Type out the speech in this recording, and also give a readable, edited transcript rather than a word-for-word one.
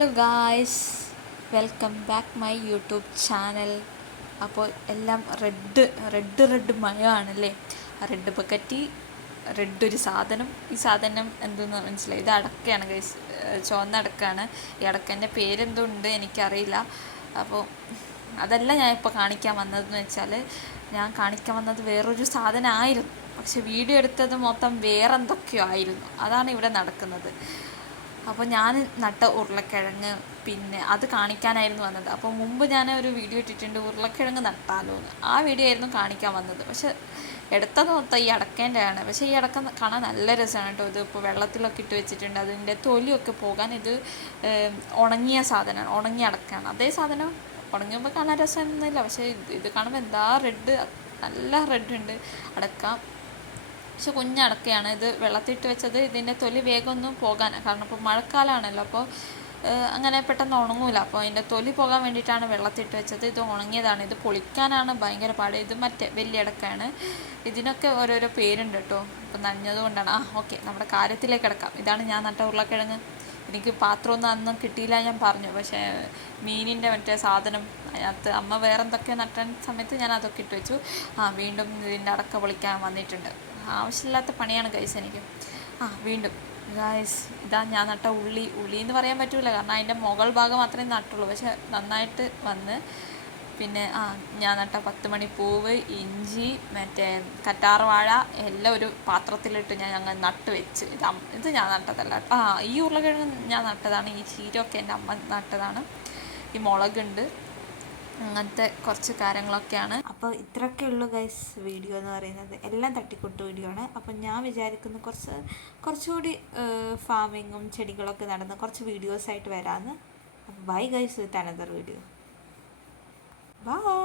Hello guys, welcome back my YouTube channel. അപ്പോൾ എല്ലാം red മയമാണല്ലേ. ആ റെഡ് ബക്കറ്റി റെഡ് ഒരു സാധനം. ഈ സാധനം എന്തെന്ന് മനസ്സിലായി, ഇത് അടക്കയാണ് ഗൈസ്, ചുവന്ന അടക്കയാണ്. ഈ അടക്കൻ്റെ പേരെന്തോ ഉണ്ട്, എനിക്കറിയില്ല. അപ്പോൾ അതല്ല ഞാൻ ഇപ്പോൾ കാണിക്കാൻ വന്നതെന്ന് വെച്ചാൽ, ഞാൻ കാണിക്കാൻ വന്നത് വേറൊരു സാധനമായിരുന്നു. പക്ഷെ വീഡിയോ എടുത്തത് മൊത്തം വേറെന്തൊക്കെയോ ആയിരുന്നു. അതാണ് ഇവിടെ നടക്കുന്നത്. അപ്പോൾ ഞാൻ നട്ട ഉരുളക്കിഴങ്ങ്, പിന്നെ അത് കാണിക്കാനായിരുന്നു വന്നത്. അപ്പോൾ മുമ്പ് ഞാൻ ഒരു വീഡിയോ ഇട്ടിട്ടുണ്ട്, ഉരുളക്കിഴങ്ങ് നട്ടാലോ എന്ന്. ആ വീഡിയോ ആയിരുന്നു കാണിക്കാൻ വന്നത്. പക്ഷെ എടുത്തത് മൊത്തം ഈ അടക്കേൻ്റെ ആണ്. പക്ഷേ ഈ അടക്ക കാണാൻ നല്ല രസമാണ് കേട്ടോ. ഇത് ഇപ്പോൾ വെള്ളത്തിലൊക്കെ ഇട്ട് വെച്ചിട്ടുണ്ട്. അതിൻ്റെ തൊലിയൊക്കെ പോകാൻ ഇത് ഉണങ്ങിയ സാധനമാണ്, ഉണങ്ങിയ അടക്കയാണ്. അതേ സാധനം ഉണങ്ങുമ്പോൾ കാണാൻ രസമൊന്നുമില്ല. പക്ഷേ ഇത് കാണുമ്പോൾ എന്താ റെഡ്, നല്ല റെഡ് ഉണ്ട് അടക്ക. പക്ഷെ കുഞ്ഞടക്കയാണ് ഇത്. വെള്ളത്തിട്ട് വെച്ചത് ഇതിൻ്റെ തൊലി വേഗമൊന്നും പോകാൻ, കാരണം ഇപ്പോൾ മഴക്കാലമാണല്ലോ, അപ്പോൾ അങ്ങനെ പെട്ടെന്ന് ഉണങ്ങൂല. അപ്പോൾ അതിൻ്റെ തൊലി പോകാൻ വേണ്ടിയിട്ടാണ് വെള്ളത്തിട്ട് വെച്ചത്. ഇത് ഉണങ്ങിയതാണ്. ഇത് പൊളിക്കാനാണ് ഭയങ്കര പാട്. ഇത് മറ്റേ വലിയ അടക്കയാണ്. ഇതിനൊക്കെ ഓരോരോ പേരുണ്ട് കേട്ടോ. ഇപ്പം നനഞ്ഞത് കൊണ്ടാണ്. ഓക്കെ, നമ്മുടെ കാര്യത്തിലേക്ക് കിടക്കാം. ഇതാണ് ഞാൻ നട്ട ഉരുളക്കിഴങ്ങ്. എനിക്ക് പാത്രമൊന്നും അന്നും കിട്ടിയില്ല, ഞാൻ പറഞ്ഞു. പക്ഷേ മീനിൻ്റെ മറ്റേ സാധനം അതിനകത്ത് അമ്മ വേറെ എന്തൊക്കെ നട്ടാൻ സമയത്ത് ഞാൻ അതൊക്കെ ഇട്ട് വെച്ചു. വീണ്ടും ഇതിൻ്റെ അടക്ക പൊളിക്കാൻ വന്നിട്ടുണ്ട്. ആവശ്യമില്ലാത്ത പണിയാണ് ഗൈസ് എനിക്ക്. വീണ്ടും ഗൈസ്, ഇതാ ഞാൻ നട്ട ഉള്ളി എന്ന് പറയാൻ പറ്റില്ല, കാരണം അതിൻ്റെ മുകൾ ഭാഗം മാത്രമേ നട്ടുള്ളൂ. പക്ഷെ നന്നായിട്ട് വന്ന്. പിന്നെ ഞാൻ നട്ട 10 മണിപ്പൂവ്, ഇഞ്ചി, മറ്റേ കറ്റാർ വാഴ എല്ലാം ഒരു പാത്രത്തിലിട്ട് ഞാൻ അങ്ങ് നട്ട് വെച്ച്. ഇത് ഞാൻ നട്ടതല്ല. ഈ ഉരുളക്കിഴങ്ങ് ഞാൻ നട്ടതാണ്. ഈ ചീരയൊക്കെ എൻ്റെ അമ്മ നട്ടതാണ്. ഈ മുളകുണ്ട്, അങ്ങനത്തെ കുറച്ച് കാര്യങ്ങളൊക്കെയാണ്. അപ്പോൾ ഇത്രയൊക്കെ ഉള്ളൂ ഗൈസ് വീഡിയോ എന്ന് പറയുന്നത്. എല്ലാം തട്ടിക്കൂട്ട് വീഡിയോ ആണ്. അപ്പം ഞാൻ വിചാരിക്കുന്നു കുറച്ചുകൂടി ഫാമിങ്ങും ചെടികളൊക്കെ നടന്ന് കുറച്ച് വീഡിയോസായിട്ട് വരാമെന്ന്. അപ്പോൾ bye guys, with another video. By.